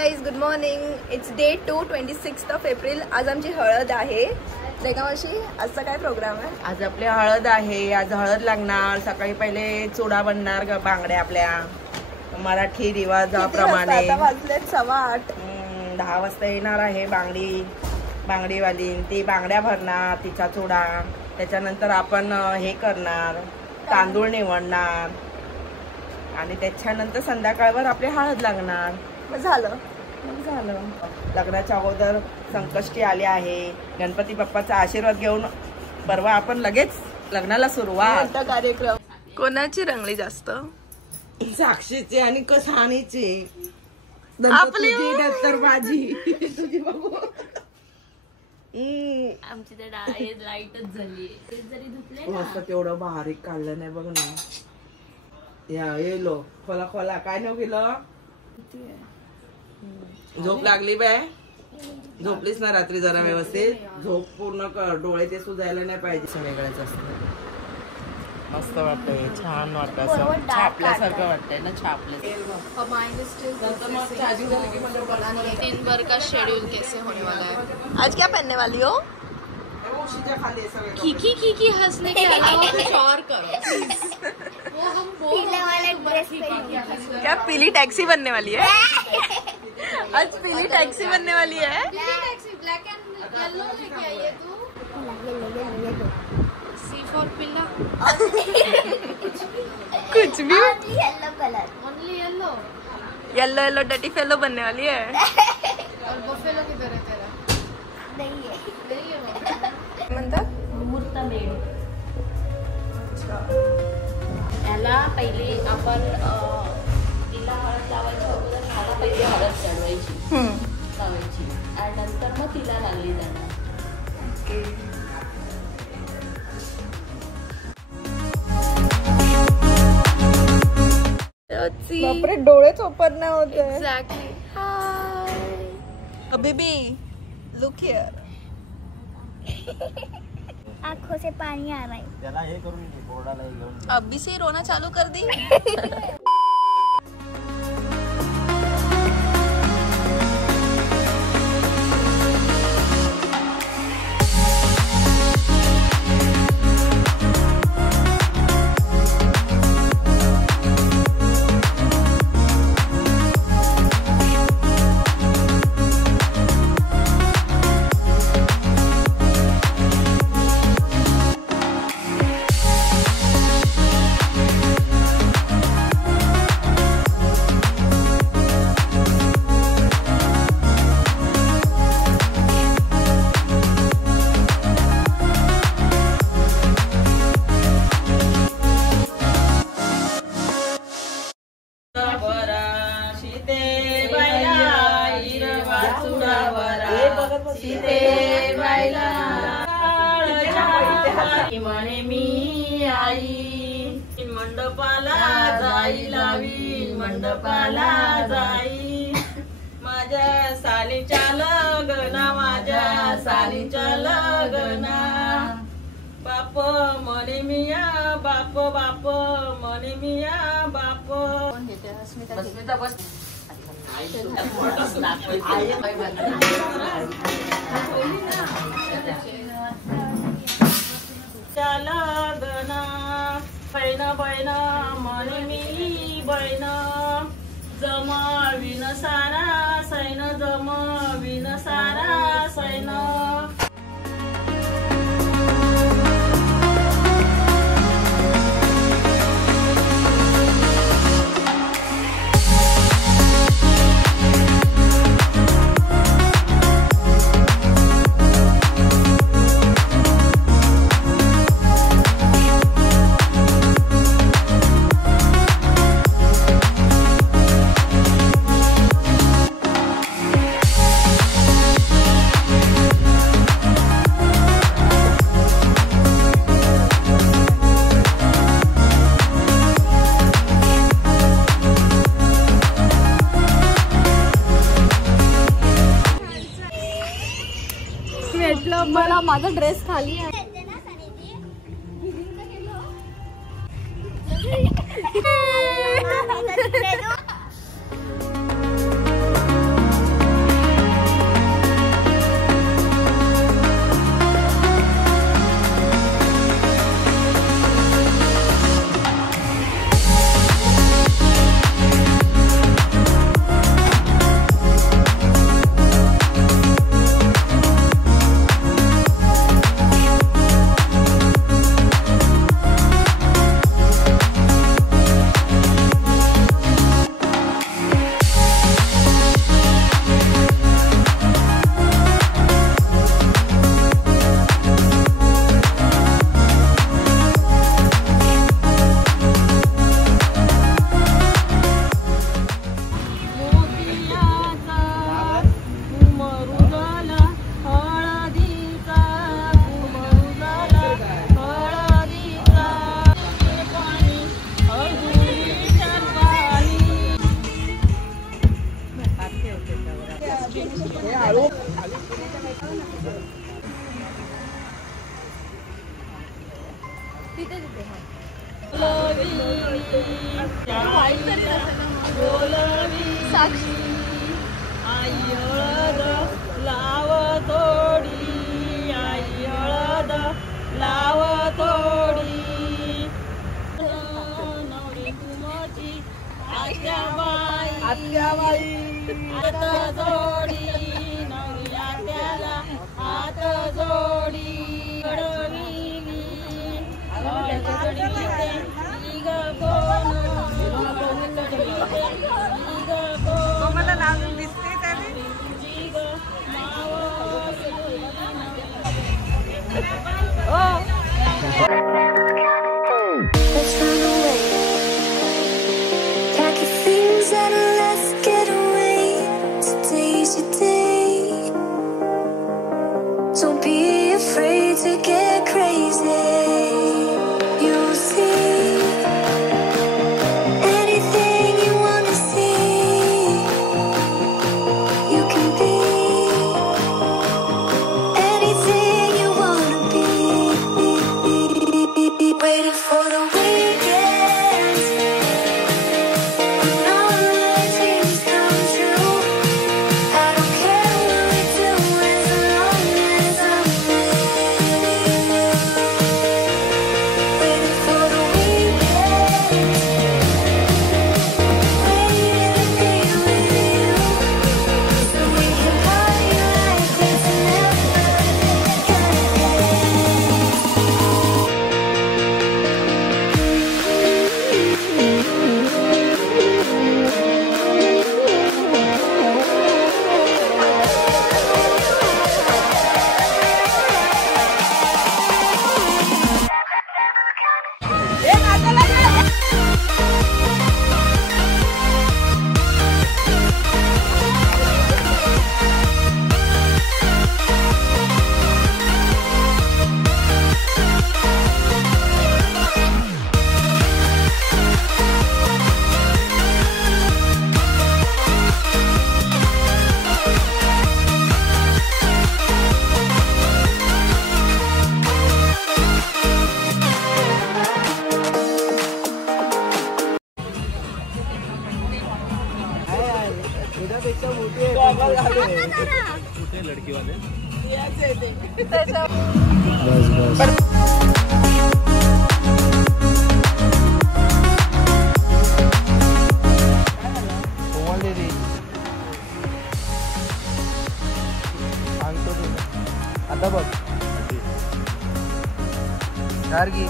Guys, good morning. It's day 2, 26 April. आज आमची हळद आहे. रेखा मावशी, आजचा काय प्रोग्राम आहे? आज आपली हळद आहे. आज हळद लागणार. सकाळी पहिले चुडा बनणार बांगड्या आपल्या मराठी रिवाजाप्रमाणे. आता वाजलेत 8:15. 10 वाजता येणार आहे बांगडीवाली. ती बांगड्या भरणार, तिचा चुडा. त्याच्यानंतर आपण हे करणार, तांदूळ निवडणार आणि त्याच्यानंतर संध्याकाळवर आपली हळद लागणार. झालं. लग्नाच्या अगोदर संकष्टी आली आहे. गणपती बाप्पाचा आशीर्वाद घेऊन परवा आपण लगेच लग्नाला सुरुवात. कार्यक्रम. कोणाची रंगली जास्त? साक्षीची आणि कसाणीची. आपली नंतर माझी. तुझी बघू. आमची तर लाईटच झाली. मस्त तेवढं बारीक काढलं नाही बघ ना. या येलो खोला खोला. काय नाव गेलं? झोप लागली बाय? झोपलीस ना रात्री जरा व्यवस्थित? झोप पूर्ण कर. डोळे ते सुजायला नाही पाहिजे. वेगळ्याच असतं. मस्त वाटतंय, छान वाटतं, असं छापल्यासारखं वाटतंय ना. दिन भर का शेड्यूल कैसे होने वाला है? आज क्या पहनने वाली हो? खीखी खीखी हंसने के अलावा कुछ और करो. वो हम क्या पीली टैक्सी बनने वाली है? आज पीली टैक्सी बनने वाली है. ब्लैक एंड येलो लेके आई है तू. सी फॉर पिल्ला. कुछ भी. Yellow colour. Only yellow. Yellow yellow डटी फेलो बनने वाली है. और बफेलो किधर है तेरा? नहीं है वो. म्हणतात मुहूर्तमेढ. त्याला पहिले आपण तिला हळद लावायची अगोदर मला पहिले हळद चढवायची लावायची आणि नंतर मग तिला लागली जाणार. बापरे, डोळेच ओपन नाही होते. Exactly. Hi baby, look here. आंखों से पानी आ रहा है. त्याला हे करून बोर्डाला घेऊन अभी से रोना चालू कर दी. म्हणे मी आई मंडपाला जाई लावी, मंडपाला जाई. माझ्या सालीच्या लग्ना, माझ्या सालीच्या लग्ना. बाप म्हणे मिया बाप, बाप म्हणे मिया बाप. अस्मिता बस. लग्ना बहिण बहिण म्हणे मी बहिण. जमविन सारा सैन, जमविन सारा सैन. मला माझा ड्रेस खाली आहे. साक्षी लाव थोडी आई हळद लाव थोडी नवरी तुमची आत्याबाई हात जोडी नवरी आत्याला हात जोडी मला लावून दिसते Let's run away. Pack your things and let's get away. Today's your day. Don't be afraid to get crazy. You'll see anything you wanna see. You can be anything you wanna be. Waiting for the weekend when all my dreams come true. I don't care what we do as long as I'm with you. Waiting for the weekend, waiting to be with you, so we can party like it's never gonna end. आता बघ गार्गी